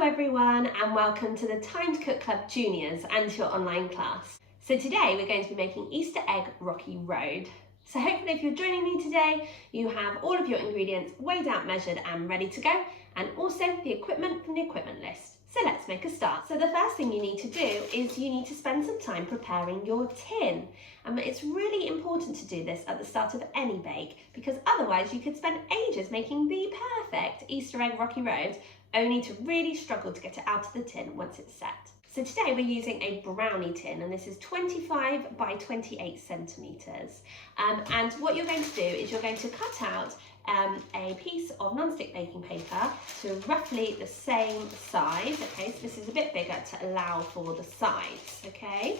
Hello everyone and welcome to the Time to Cook Club Juniors and your online class. So today we're going to be making Easter egg rocky road. So hopefully if you're joining me today, you have all of your ingredients weighed out, measured and ready to go, and also the equipment from the equipment list. So let's make a start. So the first thing you need to do is you need to spend some time preparing your tin. And it's really important to do this at the start of any bake, because otherwise you could spend ages making the perfect Easter egg rocky road, only to really struggle to get it out of the tin once it's set. So today we're using a brownie tin, and this is 25 by 28 centimetres. And what you're going to do is you're going to cut out a piece of non-stick baking paper to roughly the same size. Okay, so this is a bit bigger to allow for the sides, okay?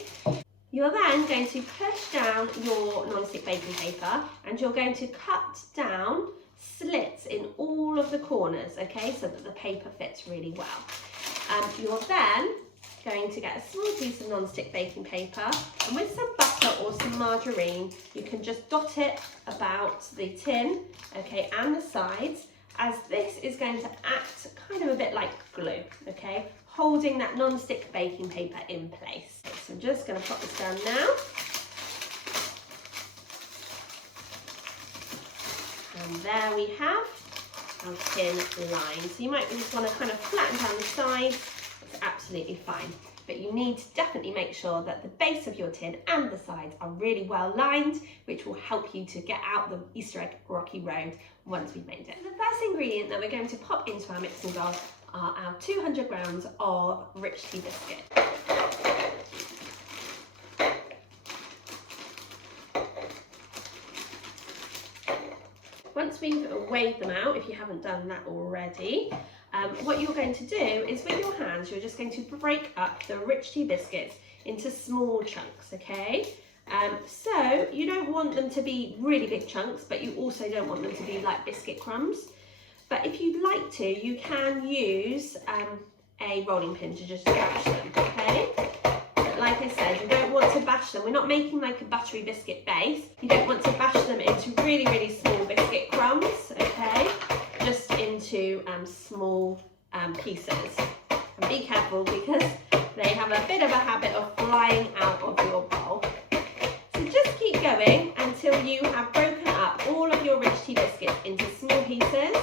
You're then going to push down your non-stick baking paper and you're going to cut down slits in all of the corners, okay, so that the paper fits really well. You're then going to get a small piece of non-stick baking paper, and with some butter or some margarine, you can just dot it about the tin, okay, and the sides, as this is going to act kind of a bit like glue, okay, holding that non-stick baking paper in place. So I'm just going to pop this down now. And there we have our tin line. So you might just want to kind of flatten down the sides. It's absolutely fine. But you need to definitely make sure that the base of your tin and the sides are really well lined, which will help you to get out the Easter egg rocky road once we've made it. The first ingredient that we're going to pop into our mixing bowl are our 200 grams of rich tea biscuit. Once we've weighed them out, if you haven't done that already, what you're going to do is with your hands, you're just going to break up the rich tea biscuits into small chunks, okay? So you don't want them to be really big chunks, but you also don't want them to be like biscuit crumbs. But if you'd like to, you can use a rolling pin to just bash them, okay? But like I said, you don't want to bash them. We're not making like a buttery biscuit base. You don't want to bash them into really, really small biscuit crumbs, okay? Just into small pieces. And be careful because they have a bit of a habit of flying out of your bowl. So just keep going until you have broken up all of your rich tea biscuits into small pieces.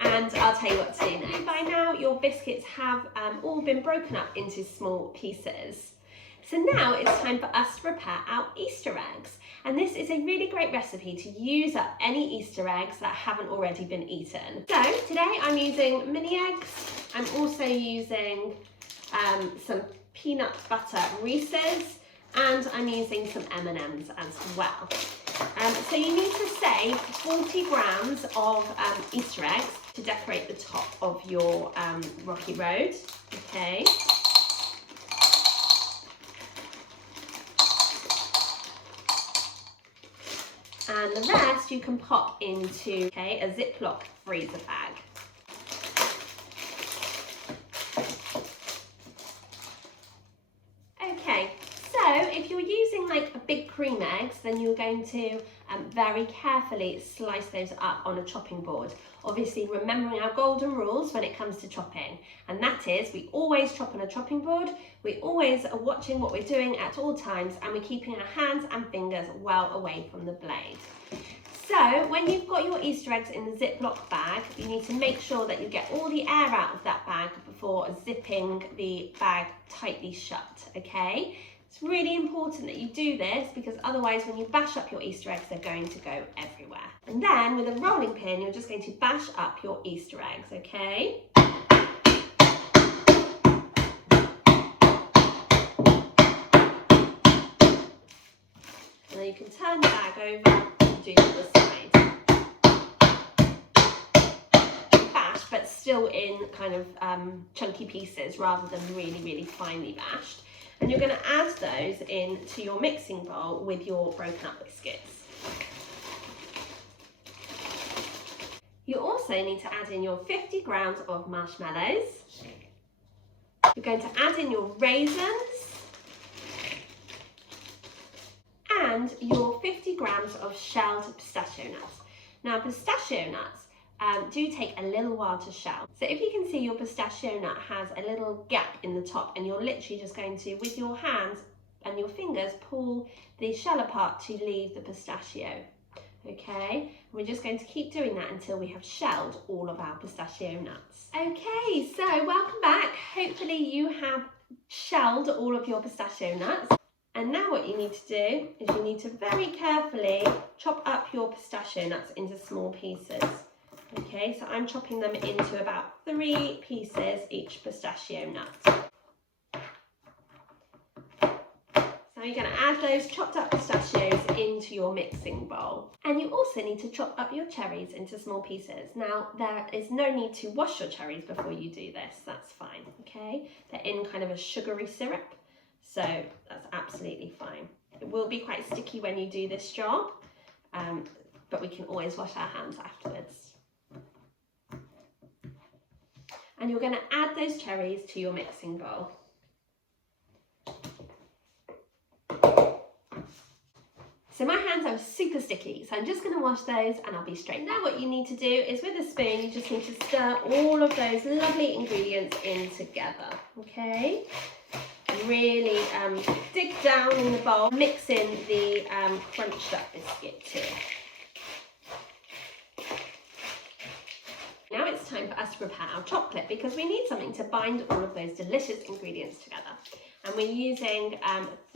And I'll tell you what to do now. By now your biscuits have all been broken up into small pieces. So now it's time for us to prepare our Easter eggs. And this is a really great recipe to use up any Easter eggs that haven't already been eaten. So today I'm using mini eggs. I'm also using some peanut butter Reese's, and I'm using some M&Ms as well. So you need to save 40 grams of Easter eggs to decorate the top of your rocky road, okay? And the rest you can pop into a Ziploc freezer bag. Okay, so if you're using like a big cream eggs, then you're going to very carefully slice those up on a chopping board. Obviously remembering our golden rules when it comes to chopping, and that is we always chop on a chopping board, we always are watching what we're doing at all times, and we're keeping our hands and fingers well away from the blade. So when you've got your Easter eggs in the Ziploc bag, you need to make sure that you get all the air out of that bag before zipping the bag tightly shut, okay? It's really important that you do this because otherwise when you bash up your Easter eggs, they're going to go everywhere. And then with a rolling pin, you're just going to bash up your Easter eggs, okay? And then you can turn the bag over and do the other side. Bash, but still in kind of chunky pieces rather than really, really finely bashed. And you're going to add those into your mixing bowl with your broken up biscuits. You also need to add in your 50 grams of marshmallows. You're going to add in your raisins and your 50 grams of shelled pistachio nuts. Now pistachio nuts do take a little while to shell. So if you can see, your pistachio nut has a little gap in the top, and you're literally just going to, with your hands and your fingers, pull the shell apart to leave the pistachio. Okay, we're just going to keep doing that until we have shelled all of our pistachio nuts. Okay, so welcome back. Hopefully you have shelled all of your pistachio nuts. And now what you need to do is you need to very carefully chop up your pistachio nuts into small pieces. Okay, so I'm chopping them into about 3 pieces each pistachio nut. So you're going to add those chopped up pistachios into your mixing bowl. And you also need to chop up your cherries into small pieces. Now, there is no need to wash your cherries before you do this, that's fine, okay? They're in kind of a sugary syrup, so that's absolutely fine. It will be quite sticky when you do this job, but we can always wash our hands afterwards. And you're going to add those cherries to your mixing bowl. So my hands are super sticky, so I'm just going to wash those and I'll be straight. Now what you need to do is, with a spoon, you just need to stir all of those lovely ingredients in together, okay? Really dig down in the bowl, mix in the crunched up biscuit too. Now it's time for us to prepare our chocolate, because we need something to bind all of those delicious ingredients together. And we're using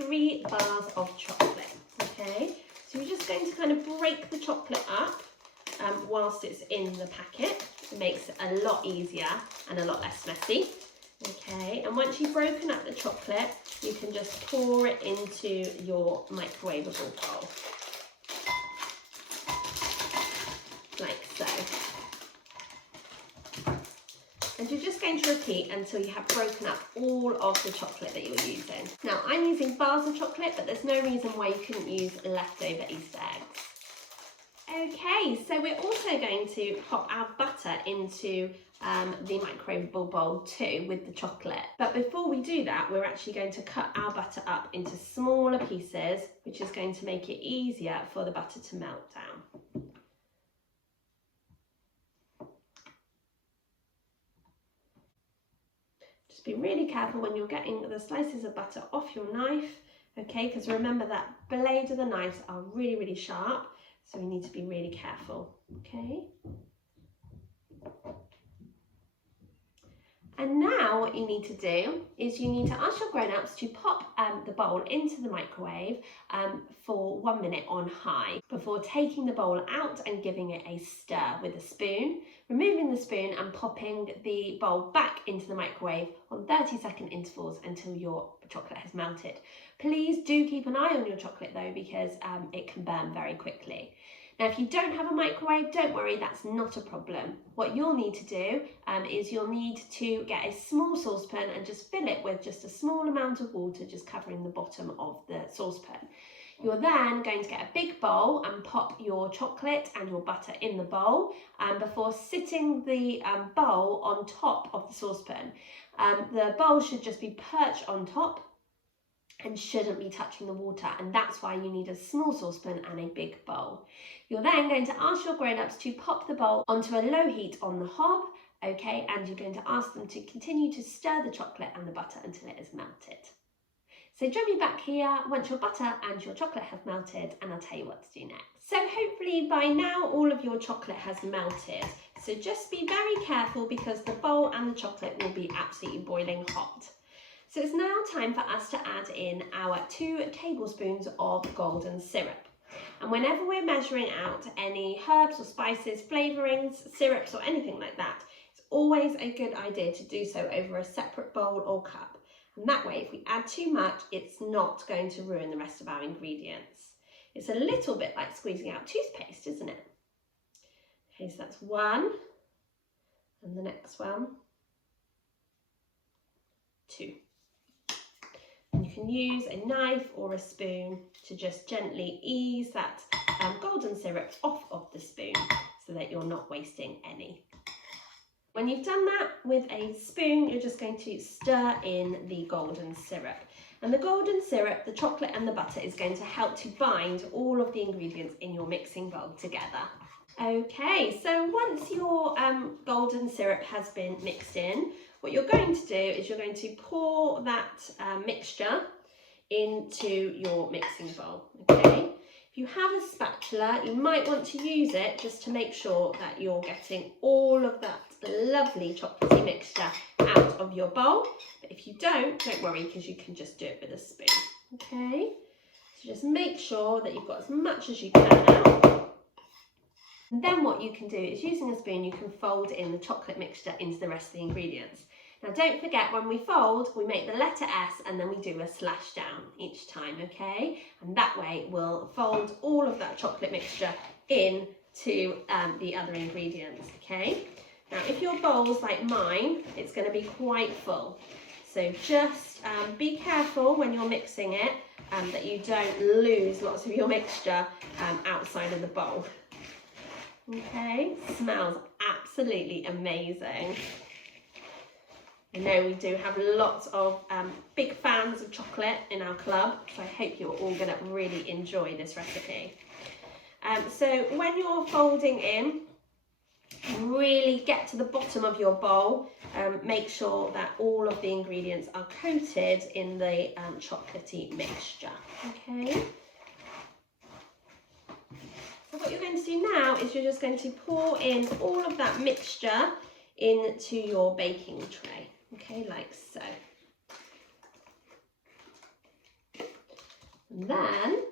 3 bars of chocolate, okay? So we're just going to kind of break the chocolate up whilst it's in the packet. It makes it a lot easier and a lot less messy, okay? And once you've broken up the chocolate, you can just pour it into your microwavable bowl, like so. And you're just going to repeat until you have broken up all of the chocolate that you're using. Now, I'm using bars of chocolate, but there's no reason why you couldn't use leftover Easter eggs. Okay, so we're also going to pop our butter into the microwavable bowl too with the chocolate. But before we do that, we're actually going to cut our butter up into smaller pieces, which is going to make it easier for the butter to melt down. Be really careful when you're getting the slices of butter off your knife, okay, because remember that blade of the knife are really, really sharp, so we need to be really careful, okay? And now what you need to do is you need to ask your grown-ups to pop the bowl into the microwave for 1 minute on high before taking the bowl out and giving it a stir with a spoon, removing the spoon and popping the bowl back into the microwave on 30-second intervals until your chocolate has melted. Please do keep an eye on your chocolate though, because it can burn very quickly. Now, if you don't have a microwave, don't worry, that's not a problem. What you'll need to do is you'll need to get a small saucepan and just fill it with just a small amount of water, just covering the bottom of the saucepan. You're then going to get a big bowl and pop your chocolate and your butter in the bowl before sitting the bowl on top of the saucepan. The bowl should just be perched on top and shouldn't be touching the water, and that's why you need a small saucepan and a big bowl. You're then going to ask your grown-ups to pop the bowl onto a low heat on the hob, okay, and you're going to ask them to continue to stir the chocolate and the butter until it is melted. So join me back here once your butter and your chocolate have melted, and I'll tell you what to do next. So hopefully by now all of your chocolate has melted, so just be very careful because the bowl and the chocolate will be absolutely boiling hot. So it's now time for us to add in our 2 tablespoons of golden syrup. And whenever we're measuring out any herbs or spices, flavourings, syrups or anything like that, it's always a good idea to do so over a separate bowl or cup. And that way, if we add too much, it's not going to ruin the rest of our ingredients. It's a little bit like squeezing out toothpaste, isn't it? Okay, so that's 1, and the next one, 2. And you can use a knife or a spoon to just gently ease that golden syrup off of the spoon so that you're not wasting any. When you've done that with a spoon, you're just going to stir in the golden syrup. And the golden syrup, the chocolate and the butter is going to help to bind all of the ingredients in your mixing bowl together. Okay, so once your golden syrup has been mixed in, what you're going to do is you're going to pour that mixture into your mixing bowl, okay? If you have a spatula, you might want to use it just to make sure that you're getting all of that lovely chocolatey mixture out of your bowl. But if you don't worry, because you can just do it with a spoon, okay? So just make sure that you've got as much as you can out. And then what you can do is, using a spoon, you can fold in the chocolate mixture into the rest of the ingredients. Now don't forget, when we fold, we make the letter S and then we do a slash down each time, okay? And that way we'll fold all of that chocolate mixture into the other ingredients, okay? Now if your bowl's like mine, it's going to be quite full. So just be careful when you're mixing it that you don't lose lots of your mixture outside of the bowl. Okay, smells absolutely amazing. I know we do have lots of big fans of chocolate in our club, so I hope you're all going to really enjoy this recipe. So when you're folding in, really get to the bottom of your bowl. Make sure that all of the ingredients are coated in the chocolatey mixture. Okay. So what you're going to do now is you're just going to pour in all of that mixture into your baking tray, okay, like so. And then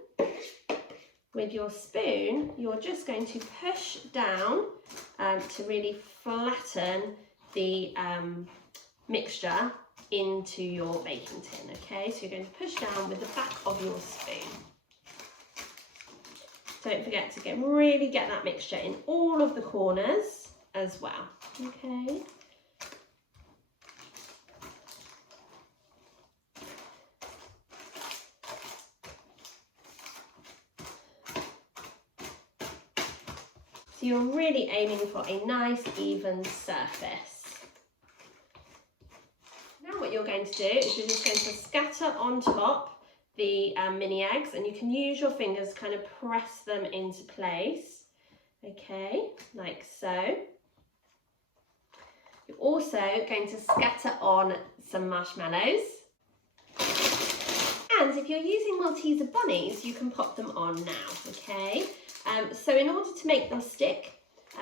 with your spoon, you're just going to push down to really flatten the mixture into your baking tin, okay? So you're going to push down with the back of your spoon. Don't forget to really get that mixture in all of the corners as well, okay? So you're really aiming for a nice even surface. Now what you're going to do is you're just going to scatter on top the mini eggs, and you can use your fingers to kind of press them into place, okay, like so. You're also going to scatter on some marshmallows, and if you're using Malteser bunnies, you can pop them on now, okay. So in order to make them stick,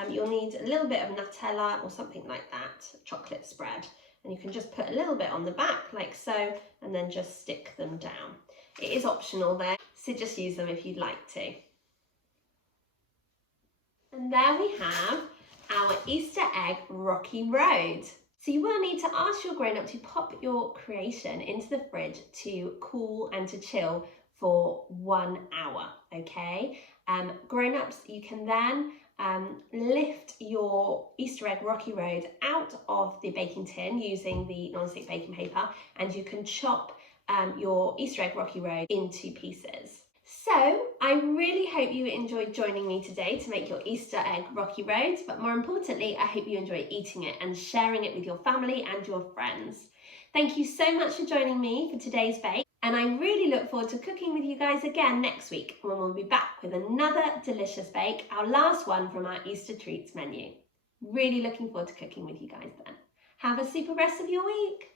you'll need a little bit of Nutella or something like that, chocolate spread, and you can just put a little bit on the back like so, and then just stick them down. It is optional there, so just use them if you'd like to. And there we have our Easter egg rocky road. So you will need to ask your grown-up to pop your creation into the fridge to cool and to chill for 1 hour, okay? Grown-ups, you can then lift your Easter egg rocky road out of the baking tin using the non-stick baking paper, and you can chop your Easter egg rocky road into pieces. So I really hope you enjoyed joining me today to make your Easter egg rocky road, but more importantly, I hope you enjoy eating it and sharing it with your family and your friends. Thank you so much for joining me for today's bake, and I really look forward to cooking with you guys again next week when we'll be back with another delicious bake, our last one from our Easter treats menu. Really looking forward to cooking with you guys then. Have a super rest of your week.